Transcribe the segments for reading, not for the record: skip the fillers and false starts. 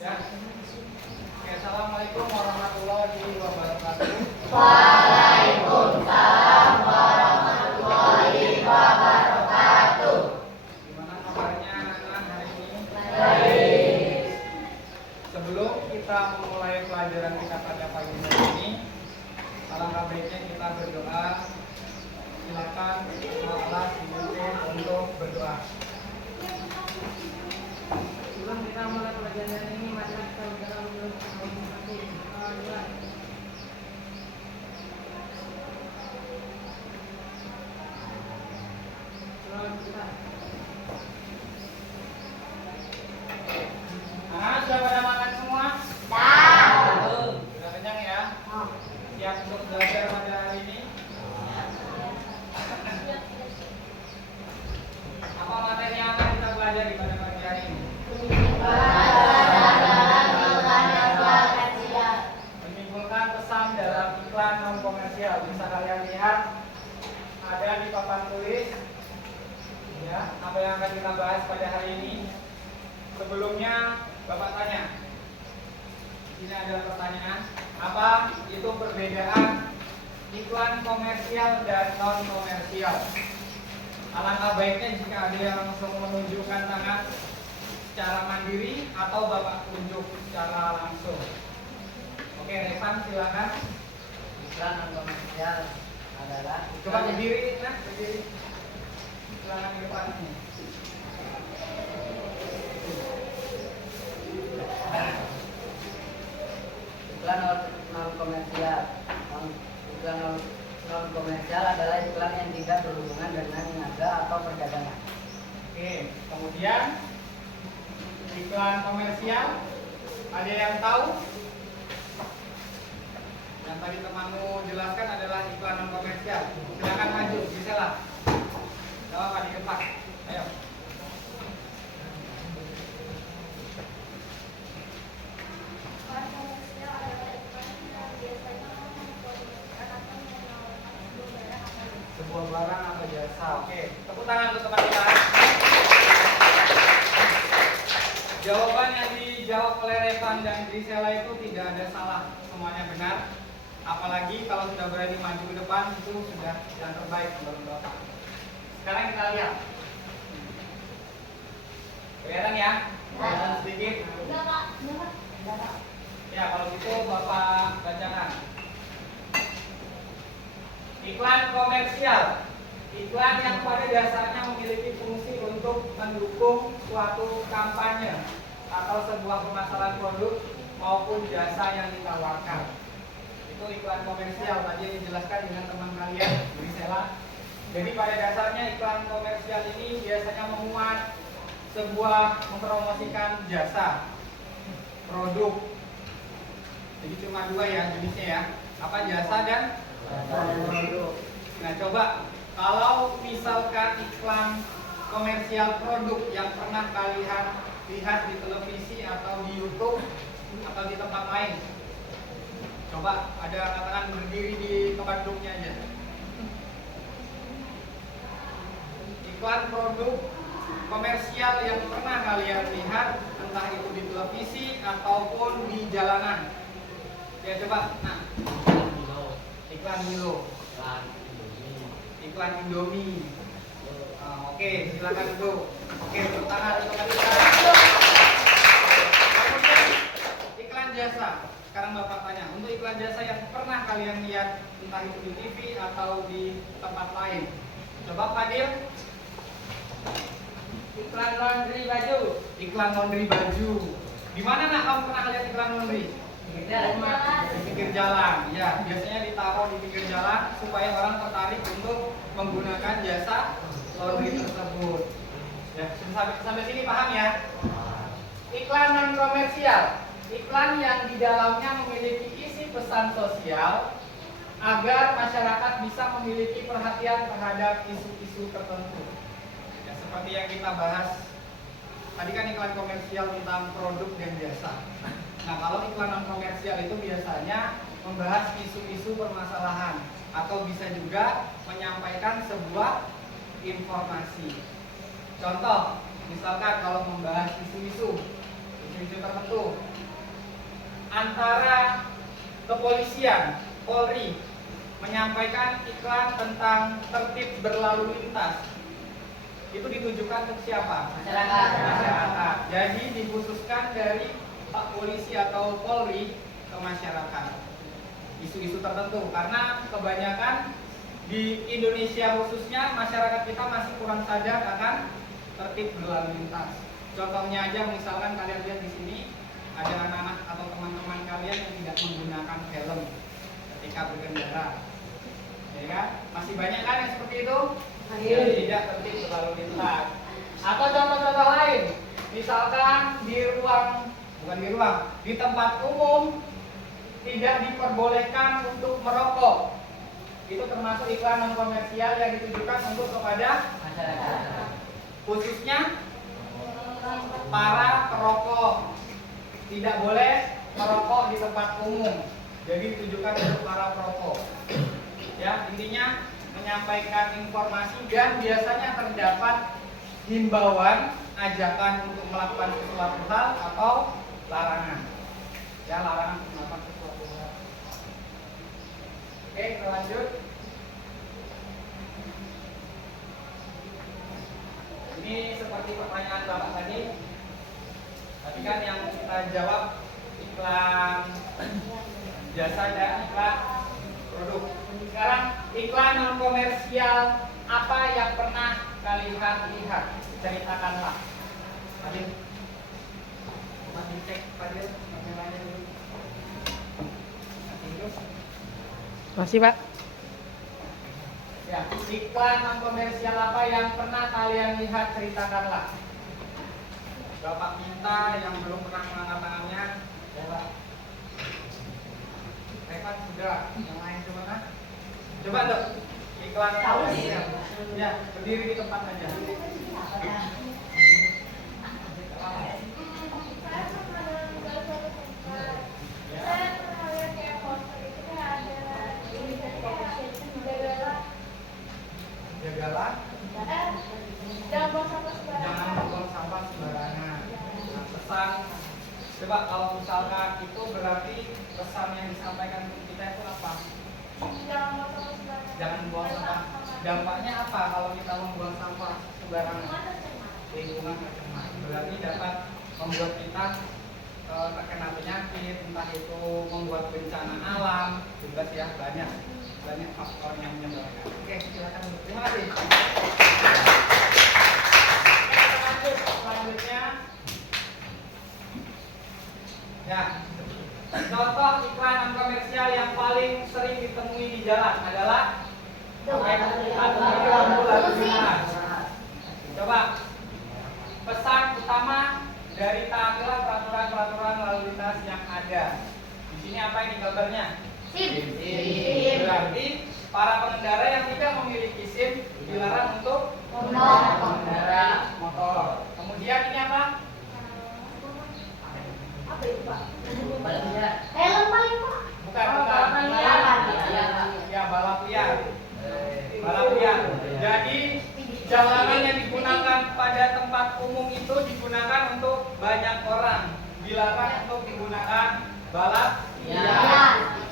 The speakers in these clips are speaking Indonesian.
Ya. Oke, assalamualaikum warahmatullahi wabarakatuh. Waalaikumsalam warahmatullahi wabarakatuh. Gimana kabarnya anak-anak hari ini? Baik. Sebelum kita memulai pelajaran kita pada pagi hari ini, alangkah baiknya kita berdoa. Silakan Allah dipimpin untuk berdoa. Sebelum kita mulai pelajaran ini, mari kita berdoa dulu. Sudah pada makan semua? Sudah kenyang ya? Siap untuk belajar pada hari ini? Apa materi yang akan kita pelajari pada pagi hari ini? Menyimpulkan pesan dalam iklan non komersial. Bisa kalian lihat ada di papan tulis ya, apa yang akan kita bahas pada hari ini. Sebelumnya Bapak tanya, ini ada pertanyaan, apa itu perbedaan iklan komersial dan non komersial? Alangkah baiknya jika ada yang langsung menunjukkan tangan secara mandiri atau Bapak tunjuk secara langsung. Oke, Revan silakan. Iklan non komersial adalah Coba berdiri, berdiri. Silakan di depan. iklan non komersial. Iklan non komersial adalah iklan yang tidak berhubungan dengan niaga atau perdagangan. Oke, kemudian iklan komersial, ada yang tahu? Yang tadi temanmu jelaskan adalah iklan non komersial. Silakan maju, bisa lah. Gak apa di depan. Ayo. Sebuah barang atau jasa. Oke, tepuk tangan untuk teman kita. Jawaban yang dijawab oleh Revan dan Grisela itu tidak ada salah, semuanya benar. Apalagi kalau sudah berani maju ke depan, itu sudah yang terbaik menurut Bapak. Sekarang kita lihat. Kelihatan ya? Kelihatan sedikit. Ya, kalau gitu Bapak bacakan. Iklan komersial, iklan yang pada dasarnya memiliki fungsi untuk mendukung suatu kampanye atau sebuah pemasaran produk maupun jasa yang ditawarkan. Itu iklan komersial, tadi yang dijelaskan dengan teman kalian, Grisela. Jadi pada dasarnya iklan komersial ini biasanya memuat sebuah mempromosikan jasa, produk. Jadi cuma dua ya jenisnya ya, apa jasa dan produk. Nah coba kalau misalkan iklan komersial produk yang pernah kalian lihat di televisi atau di YouTube atau di tempat lain, coba ada katakan berdiri di tempat duduknya aja. Iklan produk komersial yang pernah kalian lihat entah itu di televisi ataupun di jalanan. Ya coba, nah iklan Milo, iklan Indomie. Oke, silakan duduk. Oke, tepuk tangan untuk kita. Kemudian iklan jasa. Sekarang Bapak tanya, untuk iklan jasa yang pernah kalian lihat entah itu di TV atau di tempat lain, coba Fadil. Iklan laundry baju. Iklan laundry baju. Di mana nak kamu pernah lihat iklan laundry? Di pinggir jalan. Ya, biasanya ditaruh di pinggir jalan supaya orang tertarik untuk menggunakan jasa laundry tersebut. Ya, sampai sini paham ya? Iklan non komersial, iklan yang di dalamnya memiliki isi pesan sosial agar masyarakat bisa memiliki perhatian terhadap isu-isu tertentu. Ya, seperti yang kita bahas tadi kan iklan komersial tentang produk dan jasa. Nah, kalau iklan non komersial itu biasanya membahas isu-isu permasalahan atau bisa juga menyampaikan sebuah informasi. Contoh, misalkan kalau membahas isu-isu tertentu, antara kepolisian, Polri, menyampaikan iklan tentang tertib berlalu lintas. Itu ditujukan ke siapa? Masyarakat. Masyarakat. Jadi dikhususkan dari Pak Polisi atau Polri ke masyarakat. Isu-isu tertentu, karena kebanyakan di Indonesia khususnya masyarakat kita masih kurang sadar akan tertib berlalu lintas. Contohnya aja, misalkan kalian lihat di sini ada anak-anak atau teman-teman kalian yang tidak menggunakan helm ketika berkendara, ya kan? Masih banyak kan yang seperti itu? Yang tidak tertib berlalu lintas. Atau contoh-contoh lain, misalkan di tempat umum tidak diperbolehkan untuk merokok. Itu termasuk iklan non komersial yang ditujukan untuk kepada Masyarakat. khususnya para perokok. Tidak boleh merokok di tempat umum. Jadi ditujukan untuk para perokok. Ya, intinya menyampaikan informasi dan biasanya terdapat himbauan, ajakan untuk melakukan sesuatu hal atau larangan. Ya, larangan untuk melakukan sesuatu hal. Oke, kita lanjut. Ini seperti pertanyaan Bapak tadi. Tapi kan yang kita jawab iklan jasa dan iklan produk. Sekarang iklan non komersial apa yang pernah kalian lihat? Ceritakanlah. Adil, coba dicek Fadil kameranya dulu. Masih, Pak. Ya, iklan non komersial apa yang pernah kalian lihat? Ceritakanlah. Bapak minta yang belum pernah mengangkat tangannya. Coba. Revan sudah. Yang lain coba kan? Coba dong. Iklan komersial. Ya, berdiri di tempat aja. Jagalah. Jangan buang sampah sembarangan. Nah, pesan, coba kalau misalkan itu berarti pesan yang disampaikan untuk kita itu apa? Jangan buang sampah. Dampaknya apa kalau kita membuang sampah sembarangan? Lingkungan tercemar. Berarti dapat membuat kita terkena penyakit, entah itu membuat bencana alam, juga ya banyak faktor yang menyebabkan. Oke, silakan. Terima kasih. Kita lanjut selanjutnya. Ya, contoh iklan non komersial yang paling sering ditemui di jalan adalah lampu lalu lintas. Coba pesan utama dari taatilah peraturan lalu lintas yang ada. Di sini apa ini gambarnya? SIM. Berarti para pengendara yang tidak memiliki SIM dilarang untuk mengendara motor. Kemudian ini apa? Apa itu, Pak? Helm paling, Pak. Bukan. Ya, balap liar. Jadi jalanan yang digunakan pada tempat umum itu digunakan untuk banyak orang. Dilarang untuk digunakan balap liar.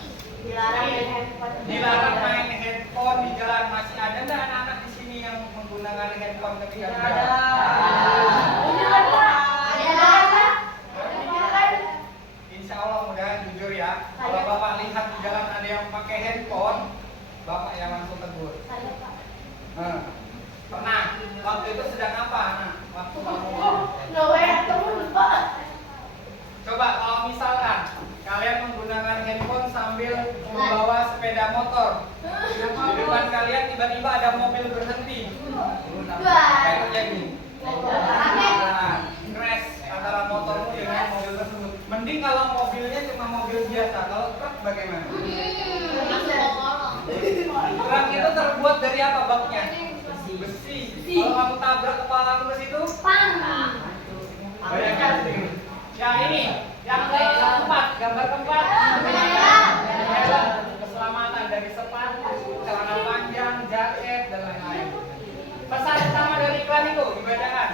Dilarang main handphone di jalan. Masih ada nggak anak-anak di sini yang menggunakan handphone ketika di jalan? Insya Allah mudah jujur ya. Kalau Bapak lihat di jalan ada yang pakai handphone, Bapak yang langsung tegur. Pernah? Waktu itu sedang apa? Nah, waktu kamu. Coba kalau misalkan kalian menggunakan handphone sambil membawa sepeda motor, di depan kalian tiba-tiba ada mobil berhenti. Apa yang terjadi? Crash antara motormu dengan mobil tersebut. Mending kalau mobilnya cuma mobil biasa. Kalau truk bagaimana? Truk itu terbuat dari apa baknya? Besi. Kalau kamu tabrak kepalamu ke situ, bayangkan. Ya ini, yang keempat, gambar keempat, helm, keselamatan dari sepatu, celana panjang, jaket dan lain-lain. Pesan utama dari iklan itu dibacakan.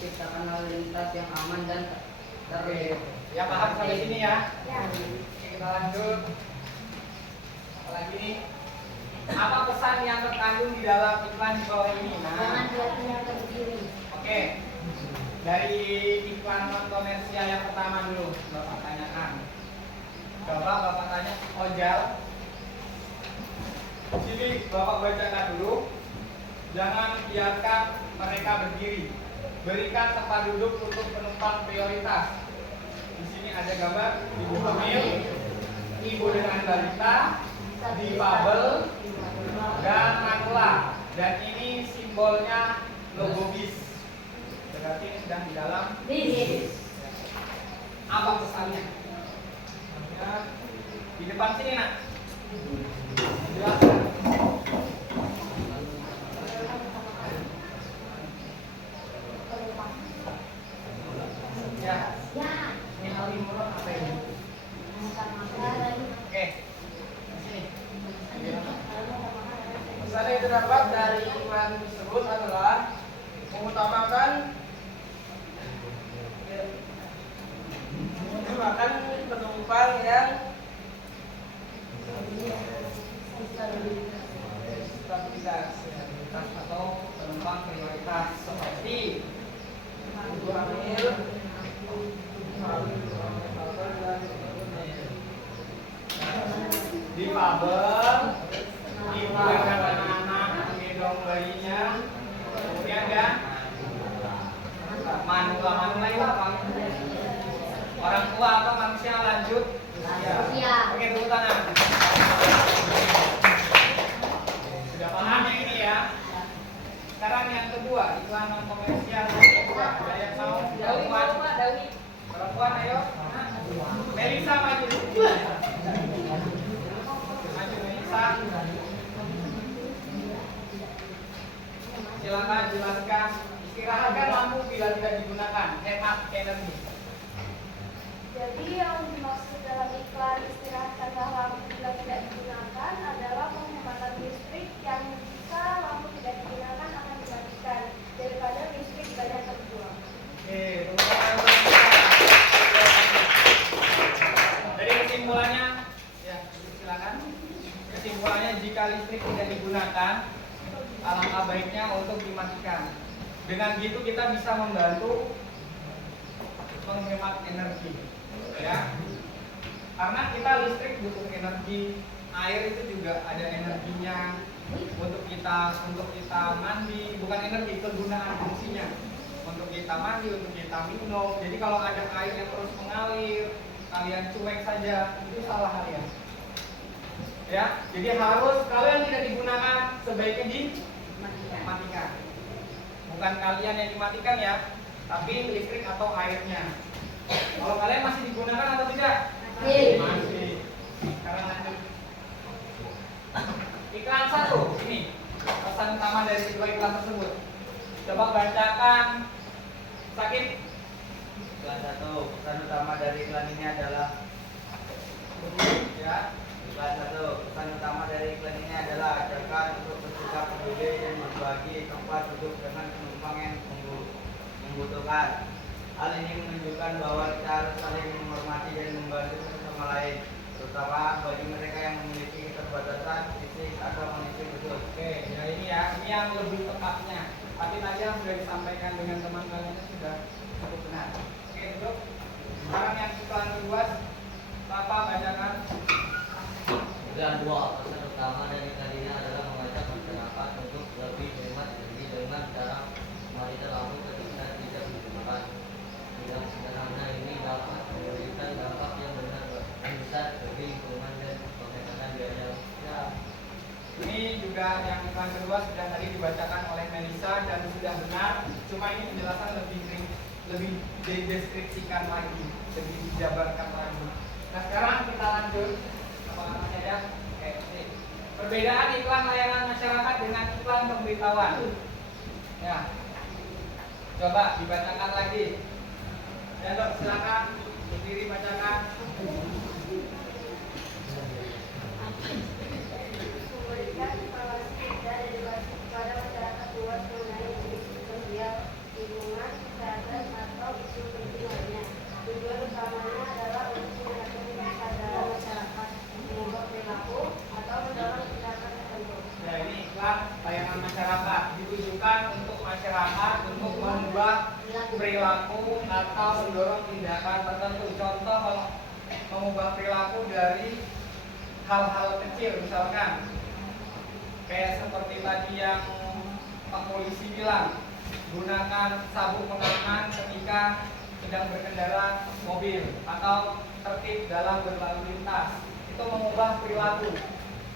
menciptakan lalu lintas yang aman dan Oke, ya paham sampai sini ya. Ya. Oke, kita lanjut. Apalagi nih? Apa pesan yang terkandung di dalam iklan di bawah ini? Jangan Nah, buatnya berdiri. oke. Dari iklan non komersial yang pertama dulu, Bapak tanyakan. Coba Bapak tanya, Ojal. Sini Bapak bacakan dulu. Jangan biarkan mereka berdiri. Berikan tempat duduk untuk penumpang prioritas. Di sini ada gambar ibu hamil, ibu dengan balita, difabel, dan manula. Dan ini simbolnya logo bis. Berarti ini sedang di dalam Bis. Apa pesannya? Ya, di depan sini nak. Jelaskan. Ya, Ya. ini hal murah apa ini? Oke, di sini. Pesan yang terdapat dari iklan tersebut adalah mengutamakan penumpang yang Stabilitas atau penumpang prioritas seperti ibu hamil, difabel, ibu dengan anak-anak menggendong bayinya, kemudian kan manula itu apa? Orang tua atau manusia lanjut Usia. Oke, tepuk tangan. Sudah paham yang ini ya? Sekarang yang kedua, iklan non komersial yang kedua. Ada yang mau? Perempuan, ayo. Melisa maju. Maju Melisa. Silakan jelaskan. Istirahatkan lampu bila tidak digunakan. Hemat energi. Jadi yang dimaksud dalam iklan istirahatkanlah lampu bila tidak digunakan adalah penghematan listrik yang jika lampu tidak digunakan akan dimatikan daripada listrik banyak terbuang. Oke, tepuk tangan untuk Melisa. Jadi kesimpulannya, ya silakan. Kesimpulannya jika listrik tidak digunakan, alangkah baiknya untuk dimatikan. Dengan gitu kita bisa membantu menghemat energi, ya. Karena kita listrik butuh energi, air itu juga ada energinya untuk kita mandi, bukan energi, kegunaan fungsinya. Untuk kita mandi, untuk kita minum. Jadi kalau ada air yang terus mengalir, kalian cuek saja, itu salah kalian. Ya, jadi harus kalau yang tidak digunakan sebaiknya dimatikan. Bukan kalian yang dimatikan ya, tapi listrik atau airnya. Kalau kalian masih digunakan atau tidak? Masih. Sekarang lanjut. Iklan 1, ini pesan utama dari kedua iklan tersebut. Coba bacakan. Sakit. Iklan 1, pesan utama dari iklan ini adalah Ya. Iklan 1, pesan utama dari iklan ini adalah ajarkan untuk bersikap peduli dan berbagi tempat duduk dengan penumpang yang membutuhkan. Hal ini menunjukkan bahwa kita harus saling menghormati dan membantu satu sama lain, terutama bagi mereka yang memiliki keterbatasan fisik atau kondisi khusus. Oke, ya ini ya, ini yang lebih tepatnya. Tapi tadi yang sudah disampaikan dengan teman kalian sudah cukup benar. Oke, duduk. Sekarang yang iklan kedua, Bapak bacakan. Iklan 2, pesan utama dari iklan ini adalah mengajak masyarakat untuk lebih hemat energi dengan cara mematikan lampu ketika tidak digunakan. Yang sederhana ini dapat memberikan dampak yang benar besar bagi lingkungan dan penghematan biaya. Ya. Ini juga yang iklan kedua sudah tadi dibacakan oleh Melisa dan sudah benar. Cuma ini penjelasan lebih dideskripsikan lagi, lebih dijabarkan lagi. Nah sekarang kita lanjut. Apa namanya ya? Oke, ini. Perbedaan iklan layanan masyarakat dengan iklan pemberitahuan. Ya. Coba dibacakan lagi. Ya dok, silakan berdiri bacakan. Memberikan informasi dan edukasi kepada masyarakat luas mengenai isu sosial, lingkungan, kesehatan, perilaku atau mendorong tindakan tertentu. Contoh kalau mengubah perilaku dari hal-hal kecil, misalkan kayak seperti tadi yang Pak Polisi bilang, gunakan sabuk pengaman ketika sedang berkendara mobil atau tertib dalam berlalu lintas. Itu mengubah perilaku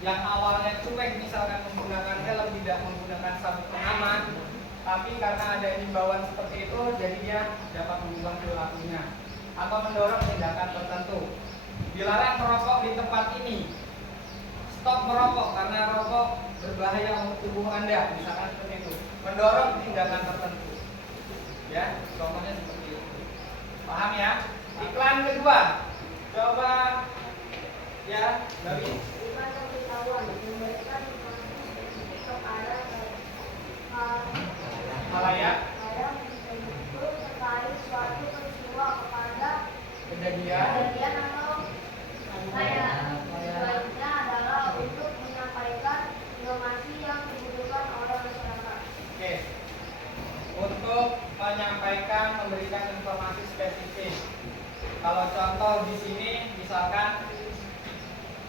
yang awalnya cuek, misalkan menggunakan helm, tidak menggunakan sabuk pengaman, tapi karena ada himbauan seperti itu, jadi dia dapat mengubah perilakunya. Atau mendorong tindakan tertentu. Dilarang merokok di tempat ini. Stop merokok karena rokok berbahaya untuk tubuh Anda, misalkan seperti itu. Mendorong tindakan tertentu. Ya, contohnya seperti itu. Paham ya? Iklan kedua. Coba ya, dari Iklan pemberitahuan memberikan informasi spesifik kepada halayak yang terkait suatu peristiwa kepada kejadian. atau selanjutnya adalah untuk menyampaikan informasi yang dibutuhkan oleh masyarakat. Oke. Untuk menyampaikan, memberikan informasi spesifik. Kalau contoh di sini misalkan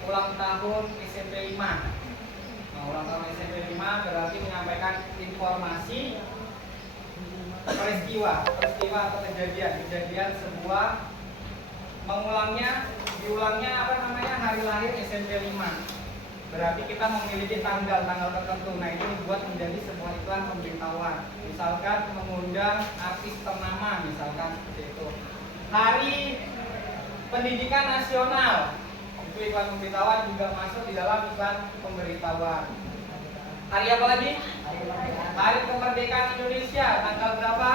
ulang tahun SMP 5. Nah, ulang tahun SMP 5 berarti menyampaikan informasi peristiwa atau kejadian sebuah, diulangnya apa namanya, hari lahir SMP 5. Berarti kita memiliki tanggal tertentu. Nah, itu dibuat menjadi sebuah iklan pemberitahuan. Misalkan mengundang artis ternama, misalkan seperti itu. Hari Pendidikan Nasional, itu iklan pemberitahuan juga masuk di dalam iklan pemberitahuan. Hari apa lagi? Hari Kemerdekaan Indonesia, tanggal berapa?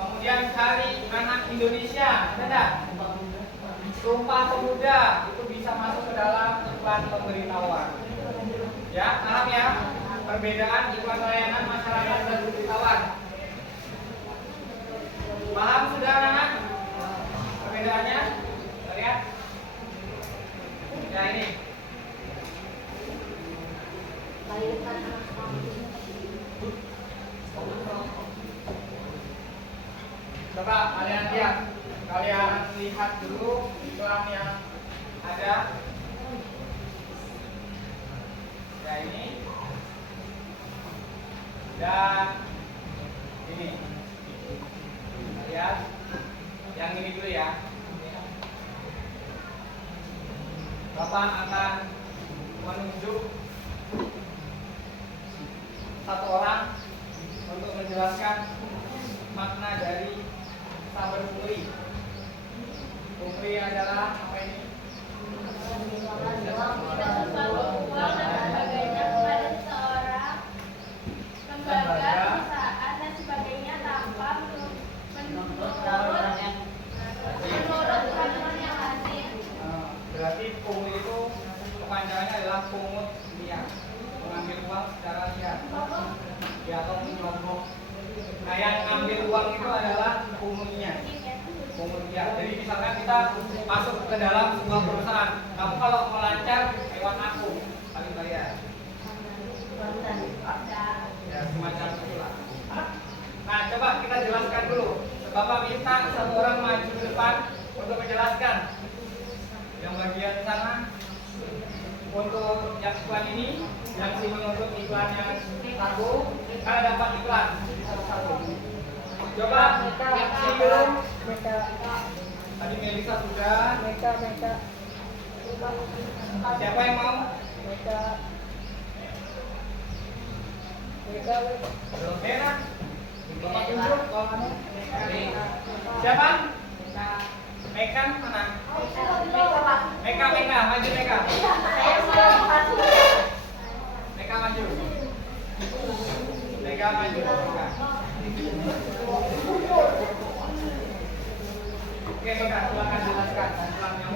Kemudian Hari Anak Indonesia, ada enggak? Sumpah Pemuda, itu bisa masuk ke dalam iklan pemberitahuan. Ya, paham ya? Perbedaan iklan layanan masyarakat dan pemberitahuan. Paham sudah anak? Perbedaannya? Lihat. Ya ini. Coba kalian lihat. Kalian lihat dulu iklan yang ada. Ya ini. Dan ini. Lihat. Yang ini dulu ya. Bapak akan menunjuk satu orang untuk menjelaskan makna dari sabar pungli. Pungli adalah apa ini? Uang dan sebagainya kepada seseorang, lembaga, perusahaan dan sebagainya tanpa menurut peraturan yang lazim. Berarti pungli itu kepanjangannya adalah pungut liar, mengambil uang secara liar, ya, atau menyogok. Nah, yang ngambil uang itu adalah pungunya, pungut liar. Jadi misalkan kita masuk ke dalam sebuah perusahaan, kamu kalau melancar lewat aku, kalian bayar. Ya, semacam itulah. Nah, coba kita jelaskan dulu. Bapak minta satu orang maju ke depan untuk menjelaskan. Yang bagian sana untuk yang iklan ini, yang sini untuk iklan yang satu, kalian dapat iklan satu-satu. Coba yang sini dulu. Tadi Melisa sudah. Siapa yang mau? Mena. Bapak tunjuk kawannya. Siapa? Meka mana? Meka, maju Meka. Meka maju. Meka maju. Oke, Meka, silakan jelaskan iklannya.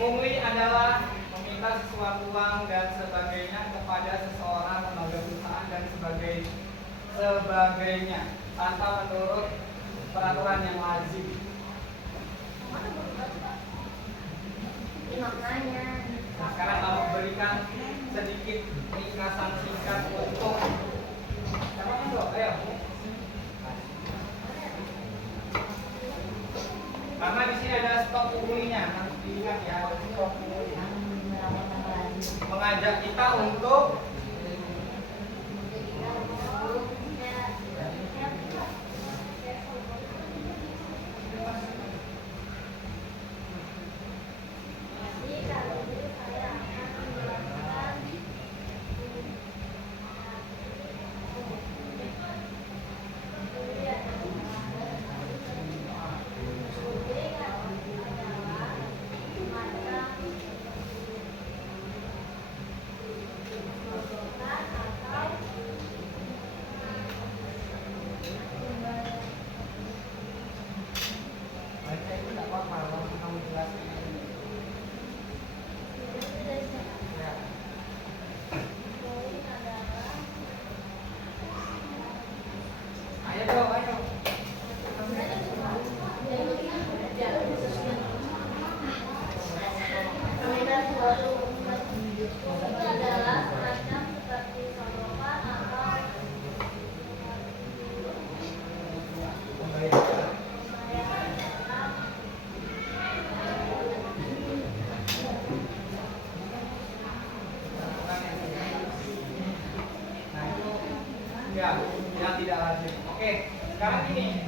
Pungli adalah meminta sesuatu uang dan sebagainya kepada seseorang, lembaga perusahaan dan sebagainya tanpa menurut peraturan yang lazim. Ini maknanya. Nah, sekarang kamu berikan sedikit ringkasan singkat untuk siapa kan dok? Ayo. Karena di sini ada stok punglinya, harus diingat ya, ada stok pungli. Mengajak kita untuk baca itu tidak apa-apa, langsung kamu jelaskan. Ya. Ayo dong, ayo. Nah itu ya, yang tidak lazim. Oke, sekarang ini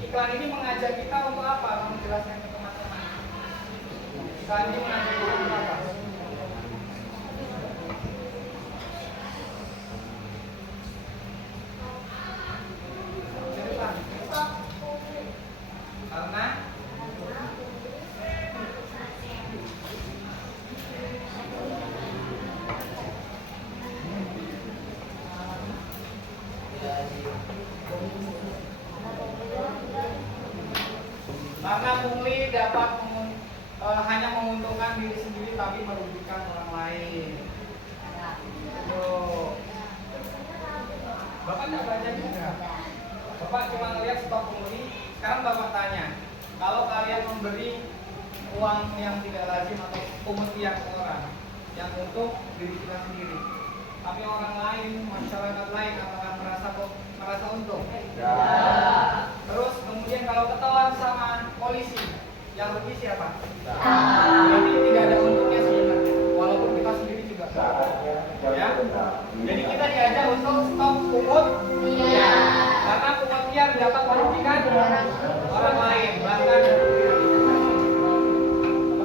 iklan ini mengajak kita untuk apa? Kamu jelaskan ke teman-teman. Iklan ini mengajak kita untuk apa? Cepetan. Karena pungli dapat hanya menguntungkan diri sendiri tapi merugikan orang lain. Tuh. Bapak tidak baca juga. Bapak cuma ngelihat stok pungli. Sekarang Bapak tanya, kalau kalian memberi uang yang tidak lazim atau pemutihan ke orang yang untuk diri kita sendiri, tapi orang lain, masyarakat lain apakah merasa untung? Ya. Terus kemudian kalau ketahuan sama polisi, yang rugi siapa? Jadi tidak ada untungnya sebenarnya, walaupun kita sendiri juga. Ya. Jadi kita diajak untuk stop pungut. Ya. Karena pungut liar dapat merugikan orang lain, bahkan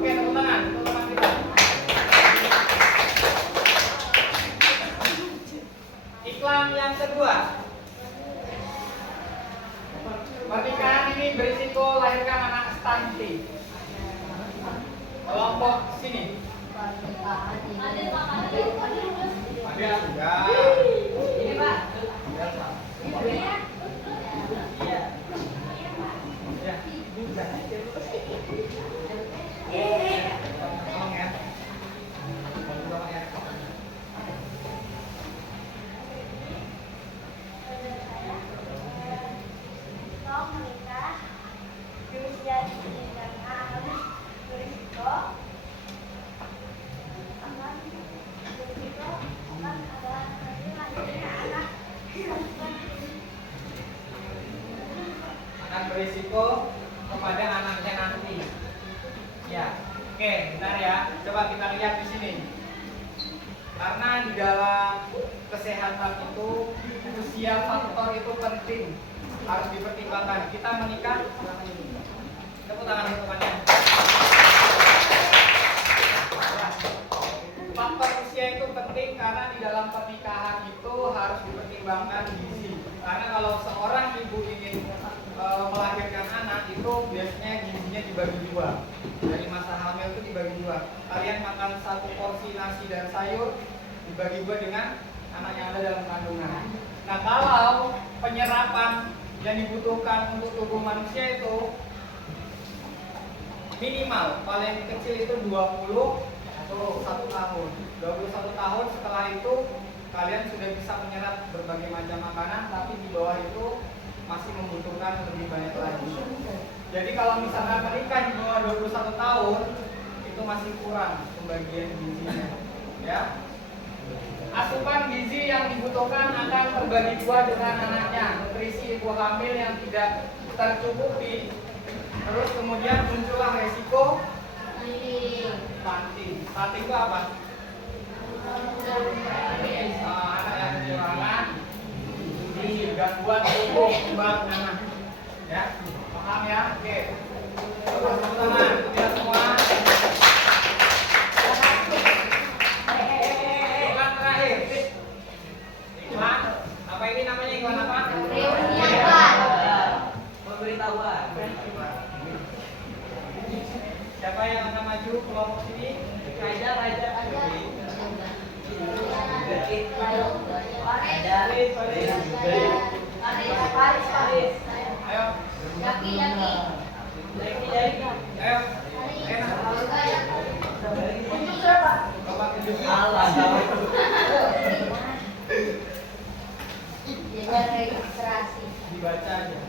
oke, tepuk tangan kita. Iklan yang kedua. Pernikahan ini berisiko lahirkan anak stunting. Kelompok sini. Ada enggak? Ini Pak. Iya. Tolong ya. Tolong ya. Menikah di usia dini karena harus berisiko akan ada lahirnya anak akan berisiko kepada anaknya nanti. Ya, oke, bentar ya. Coba kita lihat di sini. Karena di dalam kesehatan itu usia faktor itu penting, harus dipertimbangkan. Kita menikah, tepuk tangan untuk temannya. Faktor usia itu penting karena di dalam pernikahan itu harus dipertimbangkan gizi. Karena kalau seorang ibu ingin melahirkan anak itu biasanya gizinya dibagi dua. Dari masa hamil itu dibagi dua. Kalian makan satu porsi nasi dan sayur dibagi dua dengan anak yang ada dalam kandungan. Nah kalau penyerapan yang dibutuhkan untuk tubuh manusia itu minimal paling kecil itu 21 tahun. 21 tahun setelah itu kalian sudah bisa menyerap berbagai macam makanan, tapi di bawah itu masih membutuhkan lebih banyak lagi. Jadi kalau misalnya menikah di bawah 21 tahun itu masih kurang pembagian gizinya, ya. Asupan gizi yang dibutuhkan akan terbagi dua dengan anaknya. Nutrisi ibu hamil yang tidak tercukupi, terus kemudian muncullah resiko stunting. Stunting itu apa? Anak yang kekurangan gizi, gangguan tumbuh kembang anak. Ya, paham ya? Oke. Terus tepuk tangan, ya semua. Iklan terakhir. Iklan. Apa ini namanya iklan apa? Reuni akbar. Pemberitahuan. Siapa yang akan maju kelompok sini? Raja. Ayo. Ayo. Bapak tunjuk. Dibaca aja.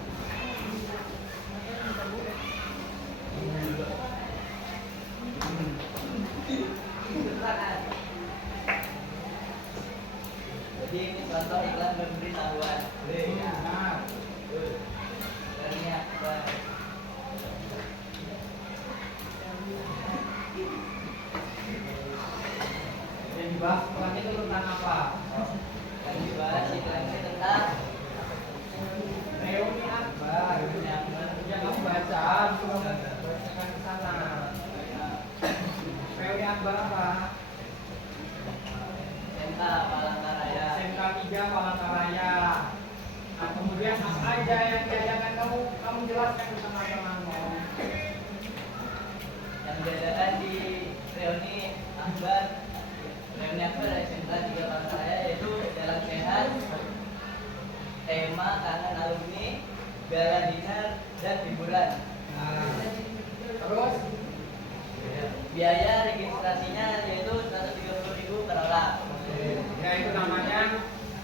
Jadi ini contoh iklan pemberitahuan. Nah, Reuni akbar. yang dibahas iklan itu tentang apa? Yang dibahas iklan ini tentang Reuni akbar. Ya kamu baca, kamu bacakan ke sana. Reuni akbar apa? SMK Palangkaraya. SMK 3 Palangkaraya. Nah, kemudian apa aja yang diajarkan kamu jelaskan ke teman-temanmu. Yang diadakan di Reuni akbar SMK 3 Palangkaraya yaitu jalan sehat, tema kangen alumni, gala dinner, dan hiburan. Nah, terus Biaya registrasinya yaitu 130.000 per orang. ya itu namanya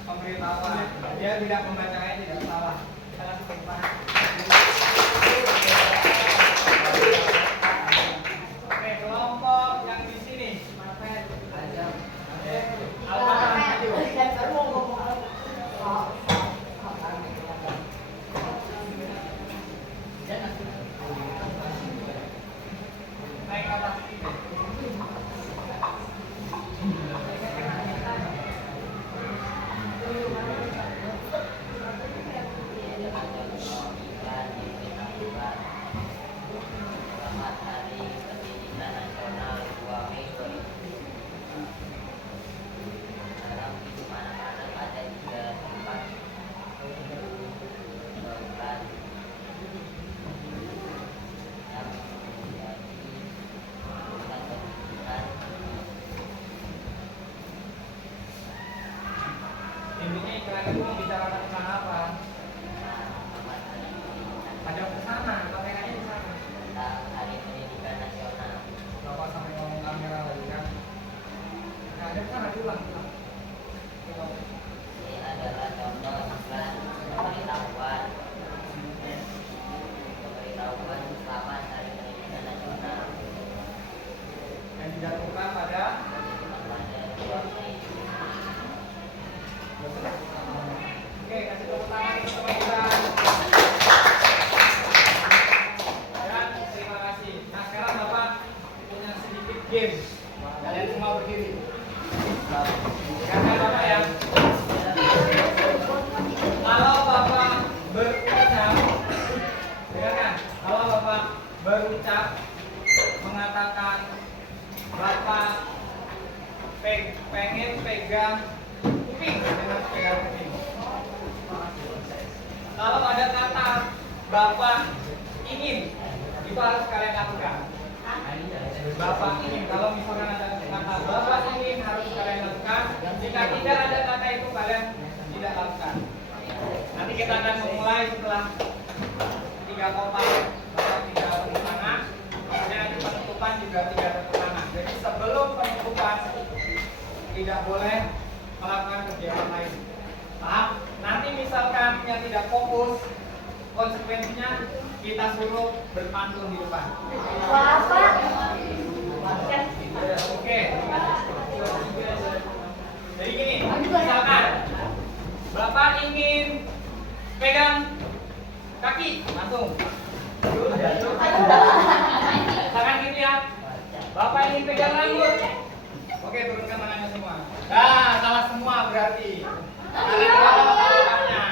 pemberitahuan. Dia tidak membacanya tidak salah. Kita kasih tepuk tangan. Oke, kelompok yang di sini. Al-Fatihah maju. Naik ke atas. Selamat Hari Pendidikan Nasional 2 Mei 2000. Dalam hidup anak-anak ada 3 tempat berperan yang menjadi pusat pendidikan. Intinya iklan itu membicarakan tentang apa? Selamat Hari Pendidikan Ada ke sana, kameranya di sana. tentang Hari Pendidikan Nasional. Bapak sampai ngomong kamera lagi kan? Nah, ada ke sana diulang. Ini adalah contoh iklan pemberitahuan Selamat Hari Pendidikan Nasional Yang dijatuhkan pada pada 2 Mei. Oke, kasih tepuk tangan untuk teman-teman. Dan terima kasih. Nah, sekarang Bapak punya sedikit game. Kalian semua berdiri. Karena Bapak ya, kalau Bapak berucap, dengarkan, kalau Bapak berucap mengatakan Bapak pengen pegang kuping dengan sepeda kuping. Kalau ada kata Bapak ingin, itu harus kalian lakukan. Bapak ingin, kalau misalkan ada kata Bapak ingin harus kalian lakukan. Jika tidak ada kata itu kalian tidak lakukan. Nanti kita akan memulai setelah 3 kotak, Bapak 3 tepuk tangan. Kemudian depan juga tidak tertekanan. Jadi sebelum penutupan tidak boleh melakukan kegiatan lain. Paham? Nanti misalkan yang tidak fokus, konsekuensinya kita suruh berpantun di depan. Bapak. Oke. Jadi gini, misalkan Bapak ingin pegang kaki, langsung. Tangan gitu ya. Bapak ingin pegang rambut. Oke, turunkan tangannya semua. Nah, salah semua berarti. Karena kita melakukannya.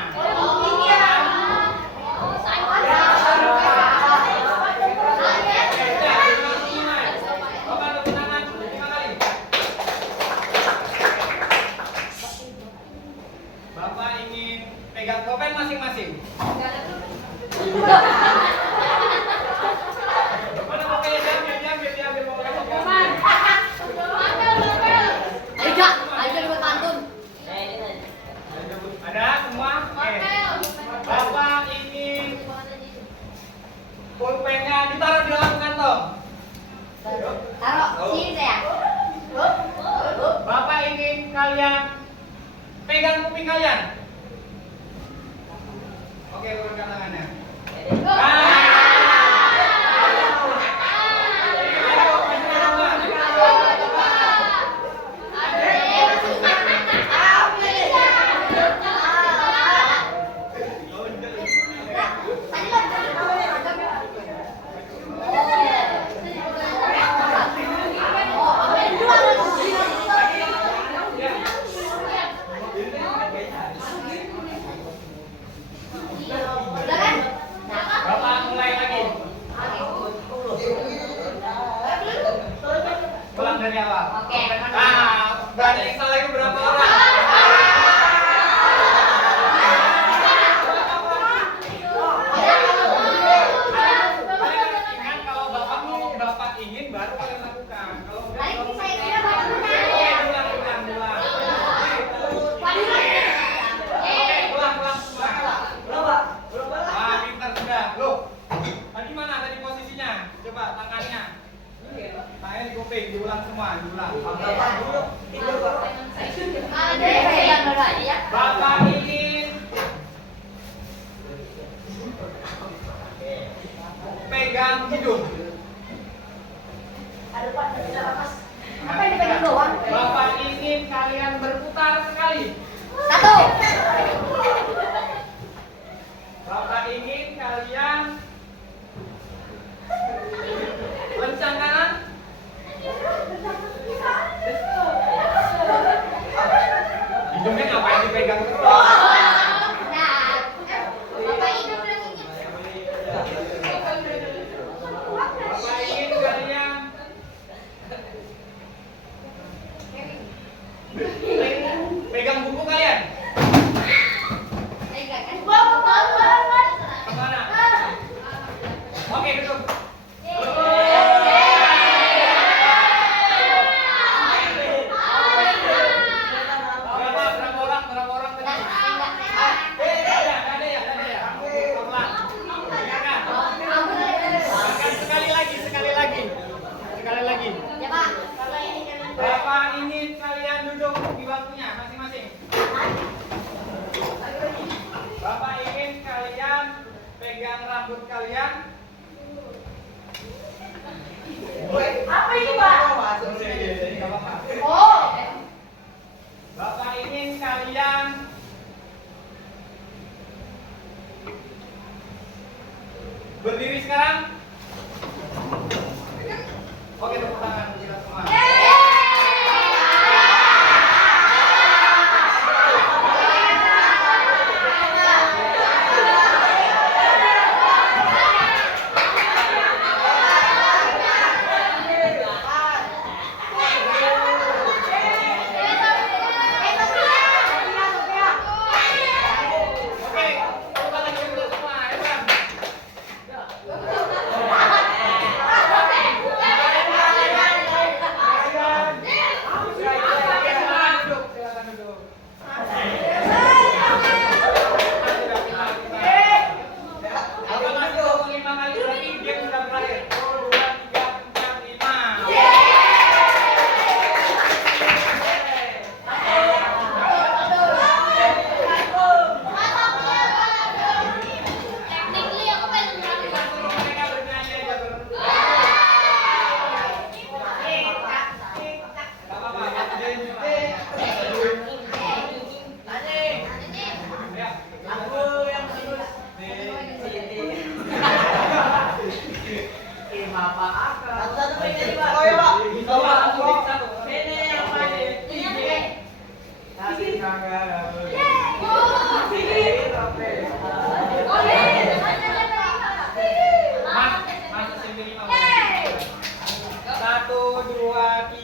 Bapak ingin pegang topeng masing-masing. Mana topengnya? Diambil topengnya. Ayo buat pantun. Ada semua? Oke. Bapak ingin pulpennya ditaruh di dalam kantong. Taruh sini saya. Bapak ingin kalian pegang kuping kalian. Oke, turunkan tangannya. Bapak mulai lagi. Pulang dari awal. Oke. Nah, berarti yang salah itu berapa orang? Ingat kalau bapak ingin baru kalian lakukan. Kalau enggak, oke, ulang. Oke, ulang semua. Ah, pintar sudah. Loh, tadi mana tadi posisinya? Coba tangannya. Tangannya di kuping, diulang semua, diulang. Bapak ingin pegang hidung. Apa yang dipegang doang? Bapak ingin kalian berputar sekali. Satu. Bapak ingin kalian lencang kanan. Hidungnya ngapain dipegang terus? Bapak ingin kalian pegang buku kalian. Kemana? Oke, duduk. Berapa orang tadi? Ada ya. Pelan. Dengarkan. Dengarkan sekali lagi. Bapak ingin kalian duduk di bangkunya masing-masing. Bapak ingin kalian pegang rambut kalian. Apa ini, Pak? Nggak apa-apa. Oh. Bapak ingin kalian berdiri sekarang. Oke, tepuk tangan kita semua. Oke, tepuk tangan kita semua. Hebat.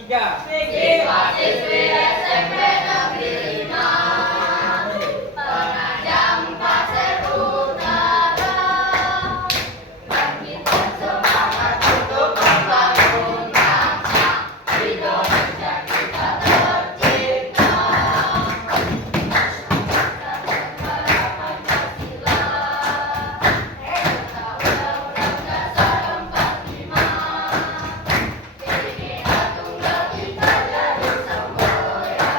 3. Siswa-siswi SMP Negeri 5 Penajam Pasir Utara bangkitkan semangat untuk membangun bangsa Indonesia kita tercipta. Pancasila Undang-Undang Dasar 45 Bineka Tunggal Ika jadi semboyan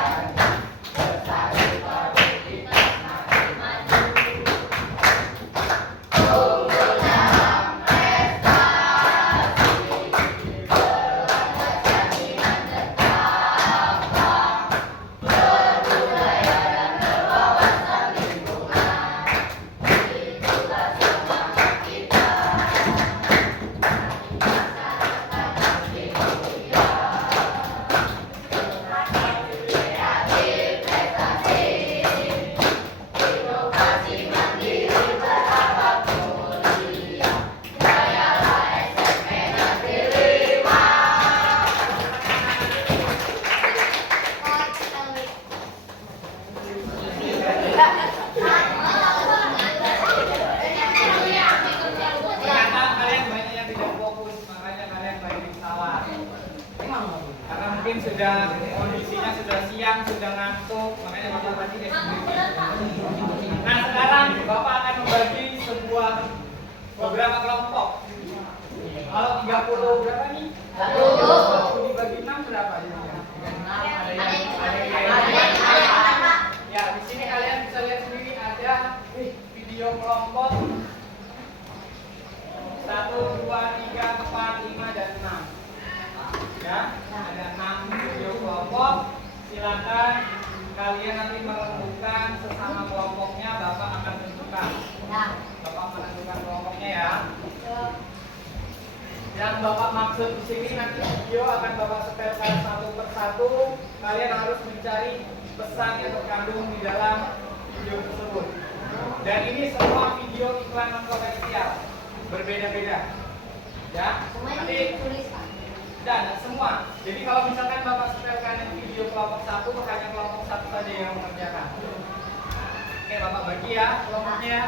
Bersatu padu kita semakin maju Unggul dalam prestasi Berlandas jaminan tercapa Berbudaya dan berwawasan lingkungan Itulah semangat kita Masyarakat aktif mulia Kreatif prestasi Inovasi mandiri berharap mulia Jayalah SMP Negeri 5. Ternyata kalian banyak yang tidak fokus, makanya kalian banyak di pesawat. Karena mungkin sudah kondisinya sudah siang, sudah ngantuk, makanya bapak tadi Nah sekarang bapak akan membagi sebuah beberapa kelompok. Kalau 30 berapa nih? 30 dibagi 6 berapa? Ya di sini kalian bisa lihat sendiri ada video kelompok 1, 2, 3, 4, 5, dan 6. Ya, ada 6 video kelompok. Silakan kalian nanti menentukan sesama kelompoknya, bapak akan tentukan. Bapak menentukan kelompoknya ya. Yang bapak maksud di sini nanti video akan bapak setelkan satu persatu. Kalian harus mencari pesan yang terkandung di dalam video tersebut. Dan ini semua video iklan non komersial, berbeda-beda. Ya, nanti dan semua. Jadi kalau misalkan bapak setelkan yang video kelompok 1, hanya kelompok 1 saja yang mengerjakan. Oke, bapak bagi ya kelompoknya.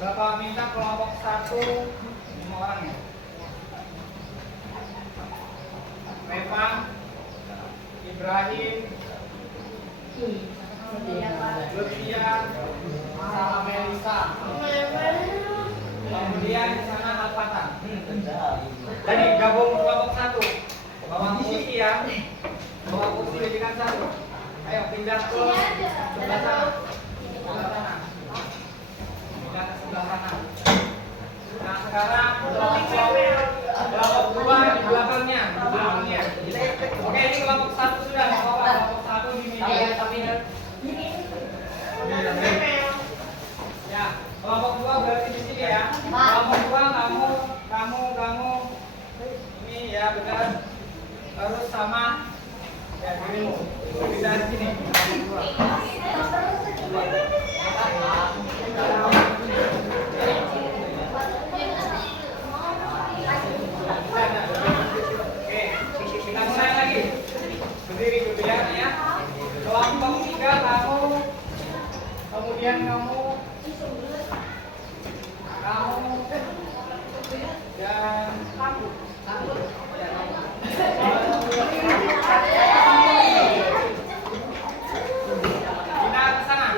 Bapak minta kelompok 1 5 orang ya. Memang Ibrahim, Lutfia, sama Melisa. Kemudian di sana Al-Fatah. Jadi gabung kelompok 1. Bawa kursi ya. Bawa kursi jadikan 1. Ayo pindah ke sebelah sana. Sebelah sana. Pindah ke sebelah sana. Nah sekarang kelompok 2 di belakangnya. Oke ini kelompok 1 sudah. Kelompok 1 di video. Ya, kelompok 2 berarti di sini ya. Kelompok 2 kamu ini ya benar. Harus sama ya dirimu. Bisa di sini. Oke, kita mulai lagi. Berdiri dulu ya. Kelompok 3 kamu, kemudian kamu dan kamu. Kita ke sana.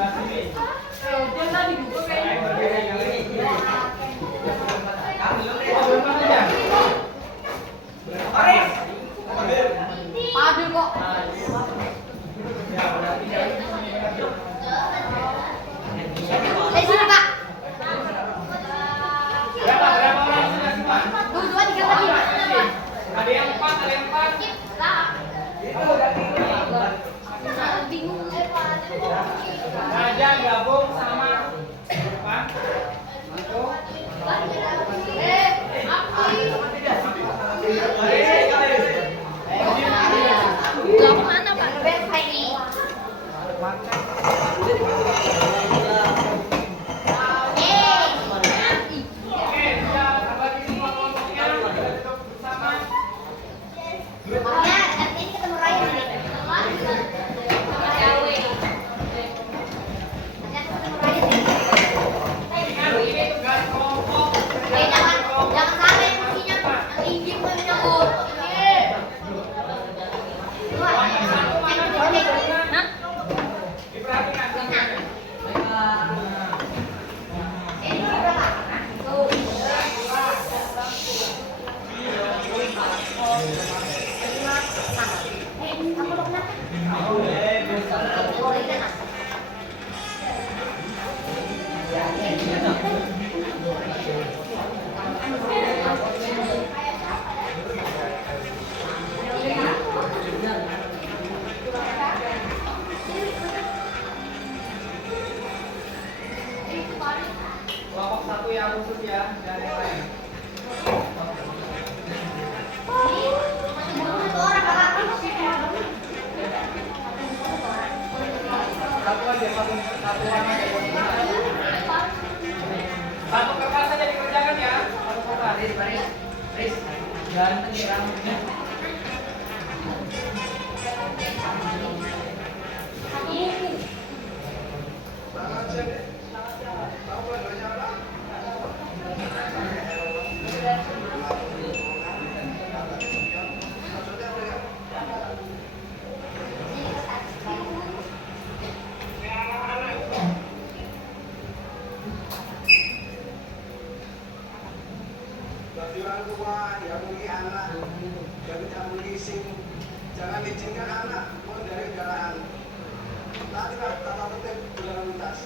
sebelah sini. Dia tadi juga kayaknya. Berdiri yang ini. Oh, belum aja. Padu kok. Ya, berarti dari sini. Sini Pak. Berapa orang sudah semua? Dua tiga lagi. Ada yang 4, ada yang 4. Bingung. Raja gabung sama Pak. Mana Pak? Ini. Oke, dia bagi semua kelompoknya duduk bersama. Ingat ini tugas kelompok. Satu mana dulu? Diperhatikan. Kelompok 1 yang khusus ya, dan yang lain. Satu aja, satu warna aja. Satu kertas aja dikerjakan ya, satu kertas. Ganti rambutnya. Bagi orang tua diamuni anak, dan diamuni sing, jangan izinkan anak menghindari kendaraan. Taatilah tata tertib berlalu lintas.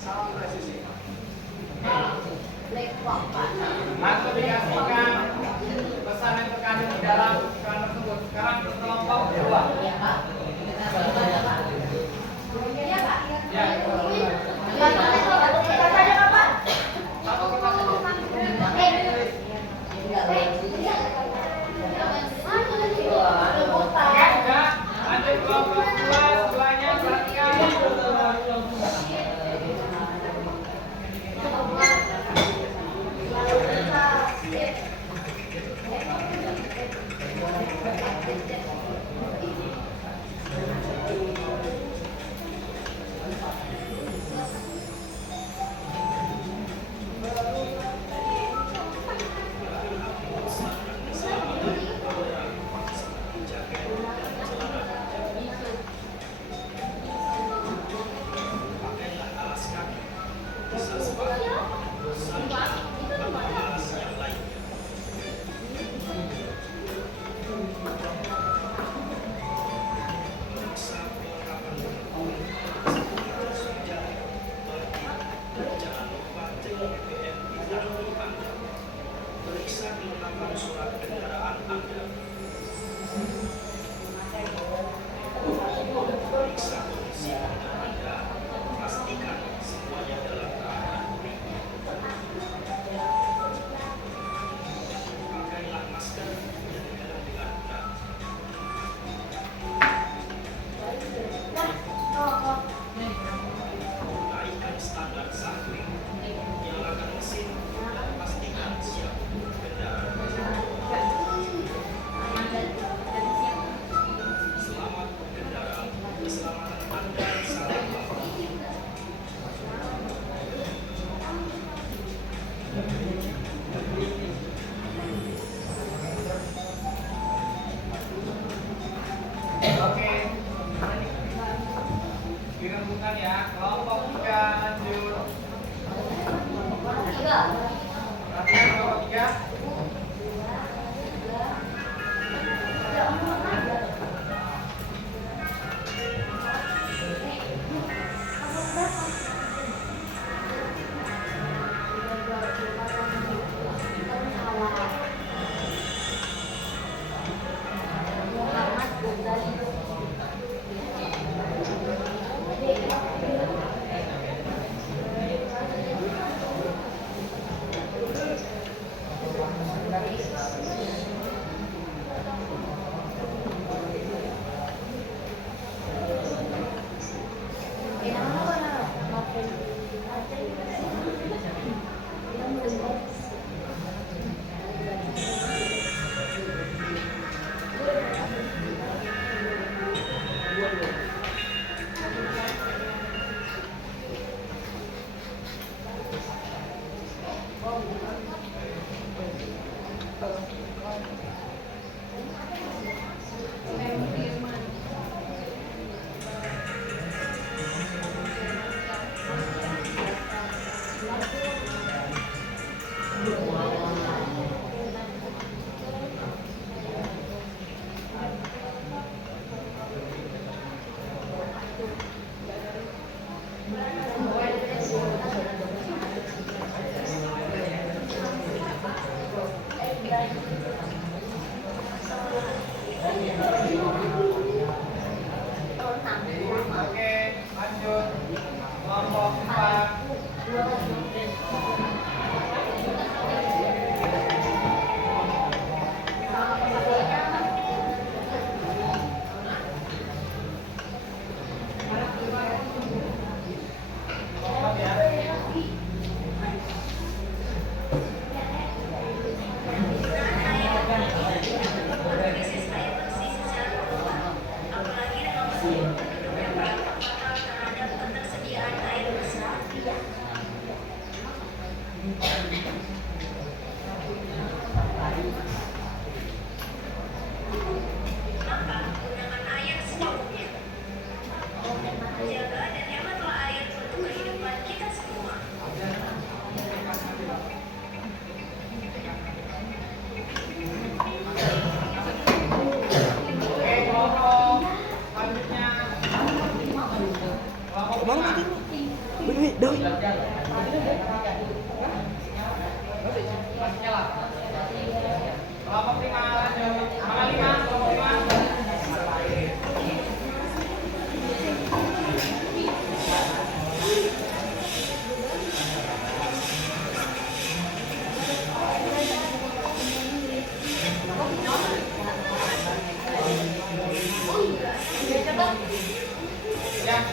Salam presisi. Langsung dikasihkan pesan yang terkandung di dalam iklan tersebut. Sekarang ke kelompok 2. Ya. Satu kertas aja. Ya, sudah. Lanjut kelompok 2, sebelahnya perhatikan.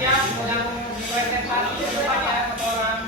siap yang presentasi di depannya satu orang.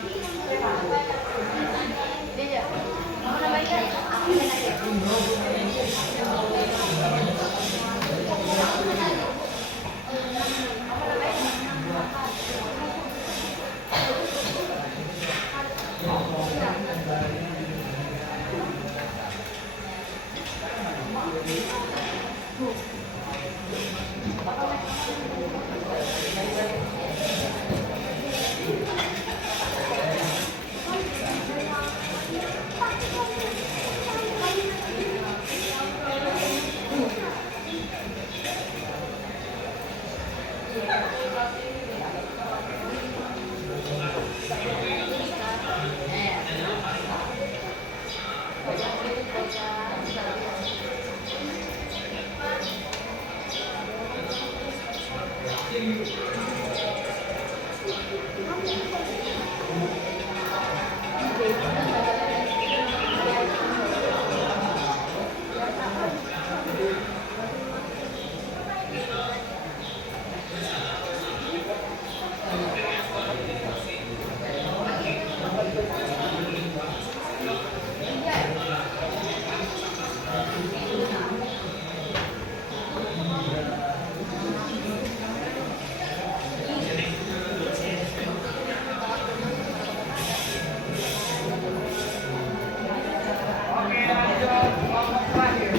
Oke, lanjut kelompok terakhir.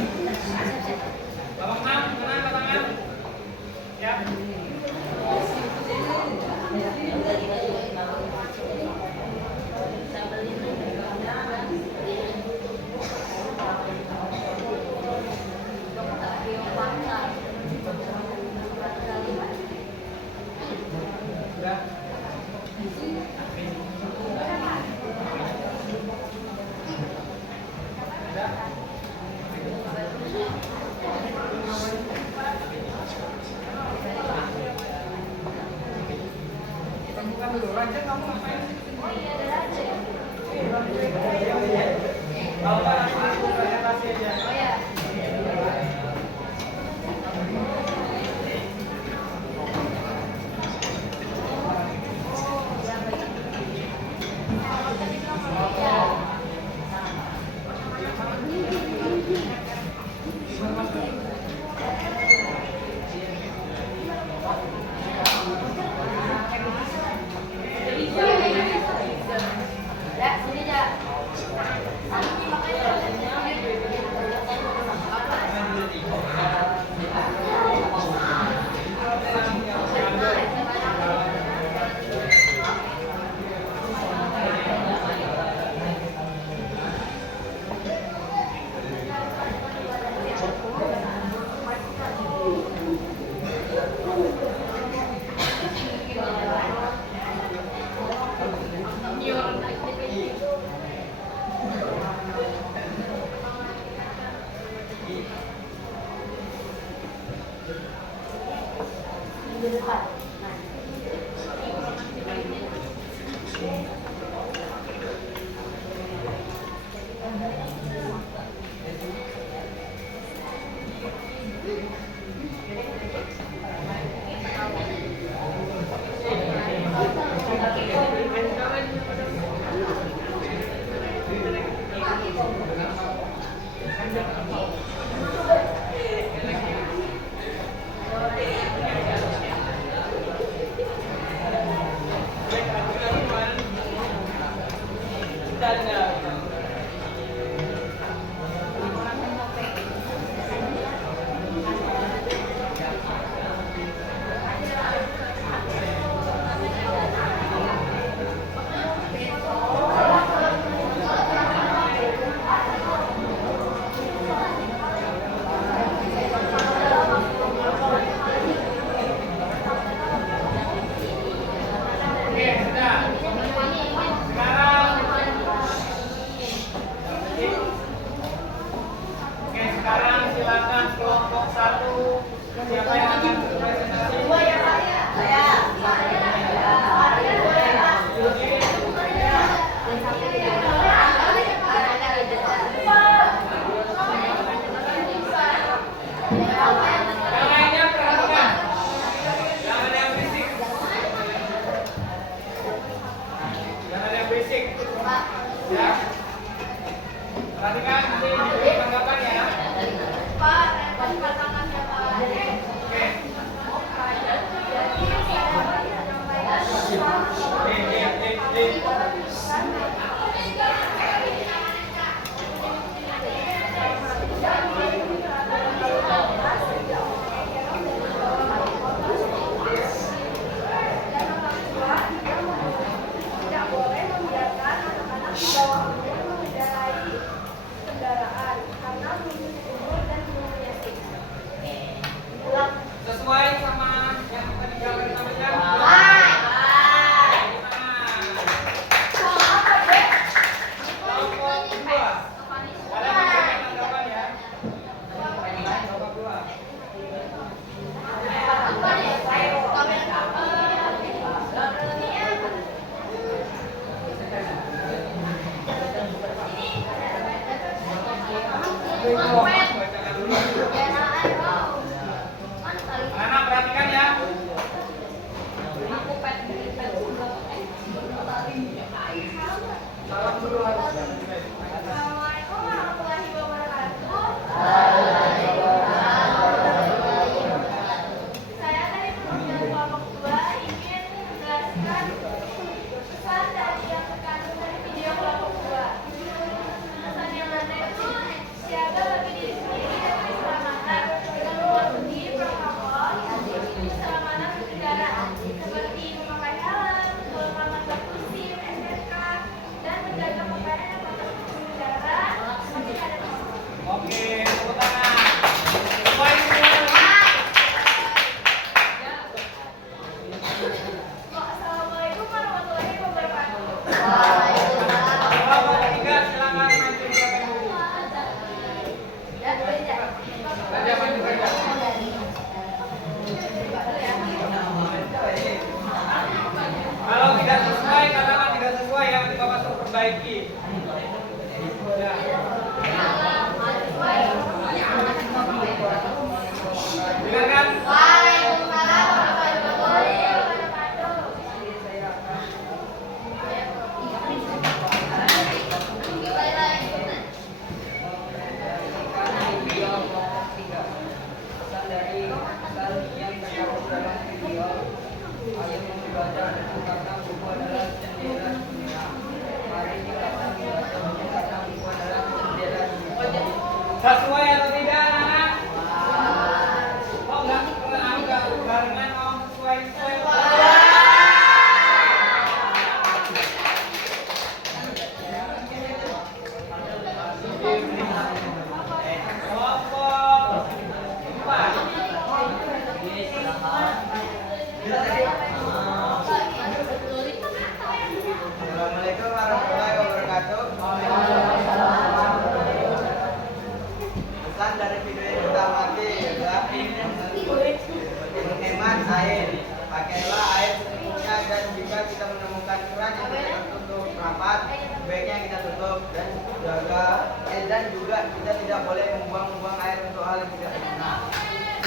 Kelompok 6, mana angkat tangan? Ya. Sudah. Bukan dulu, Raja kamu ngapain? Oh iya, ada aja. Kalau nggak aku presentasi aja. Oh ya. Ya, sini aja. Minggu depan. Oke, sudah. Sekarang silakan kelompok 1. Siapa yang akan berpresentasi? Yang lainnya perhatikan. Jangan ada yang berisik.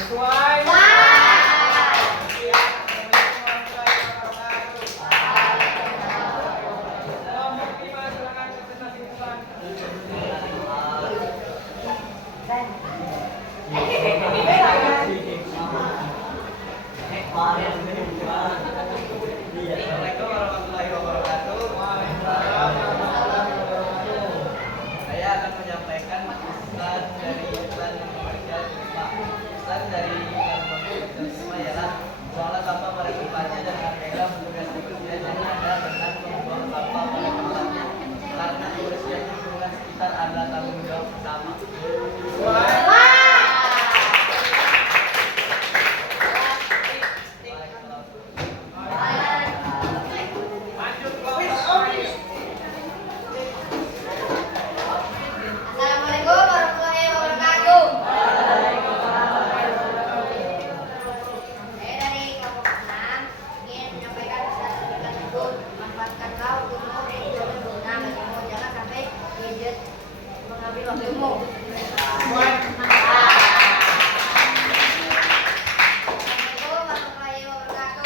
Sesuai. Kelompok 5 silakan presentasi iklan. Assalamualaikum warahmatullahi wabarakatuh. Saya akan menyampaikan pesan dari iklan komersial Pak. Pesan dari iklan komersial ialah mengolah sampah pada tempatnya dan hargailah petugas kebersihan yang ada dengan membuang sampah pada tempatnya. Karena kebersihan lingkungan sekitar adalah tanggung jawab bersama. Lanjut kelompok lain. Assalamualaikum warahmatullahi wabarakatuh. Saya dari kelompok 6 ingin menyampaikan pesan tersebut. Manfaatkanlah waktumu yang sudah berguna bagimu, jangan sampai gadget mengambil waktumu. Assalamualaikum warahmatullahi wabarakatuh.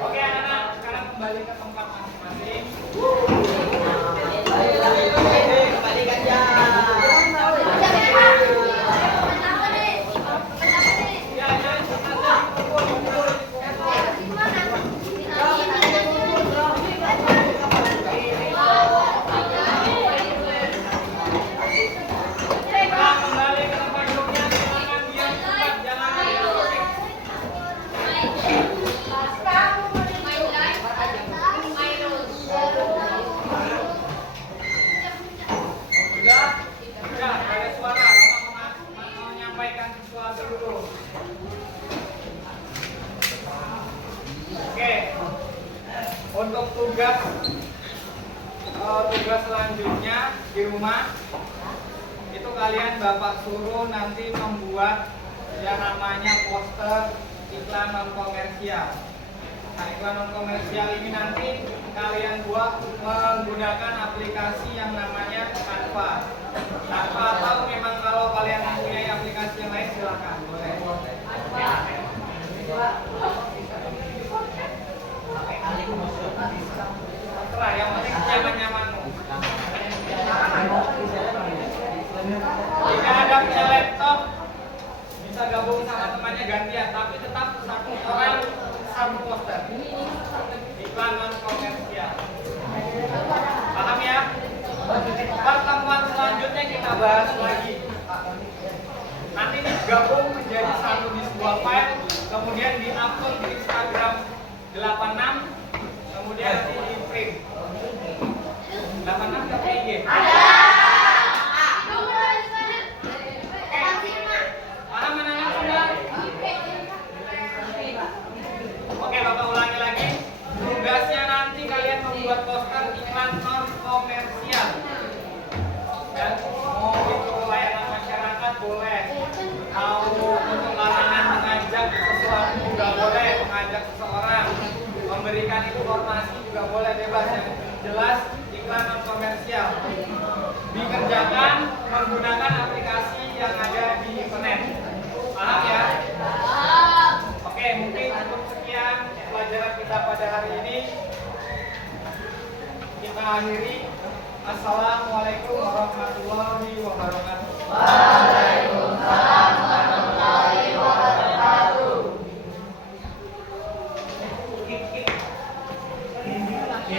Oke anak-anak, sekarang kembali ke tempat masing-masing. Kembalikan ya. Ya, jangan kumpul. Kita kembali ke tempat duduknya. Silakan diam tempat, jangan berisik. Sudah? Sudah, ada suara. Bapak mau menyampaikan sesuatu dulu. Oke. Untuk tugas selanjutnya di rumah itu kalian Bapak suruh nanti membuat yang namanya poster iklan non komersial. Nah, iklan non komersial ini nanti kalian buat menggunakan aplikasi yang namanya Canva. Canva atau memang kalau kalian mempunyai aplikasi yang lain silakan boleh. Terserah, yang penting nyaman-nyamanmu. Jika ada punya laptop bisa gabung sama temannya gantian, tapi tetap satu orang satu poster. Iklan non komersial. Paham ya? Pertemuan selanjutnya kita bahas lagi. Nanti digabung menjadi satu di sebuah file, kemudian diupload di Instagram 86, kemudian di print. 86 ke IG. Paham anak-anak semua? Oke, Bapak ulangi lagi. Tugasnya nanti kalian membuat poster iklan non komersial. Dan mau itu layanan masyarakat boleh, mau untuk larangan mengajak sesuatu juga boleh, mengajak seseorang, memberikan informasi juga boleh, bebas. Yang jelas iklan non komersial dikerjakan menggunakan aplikasi yang ada di internet. Paham ya? Oke, mungkin cukup sekian pelajaran kita pada hari ini. Kita akhiri. Assalamualaikum warahmatullahi wabarakatuh.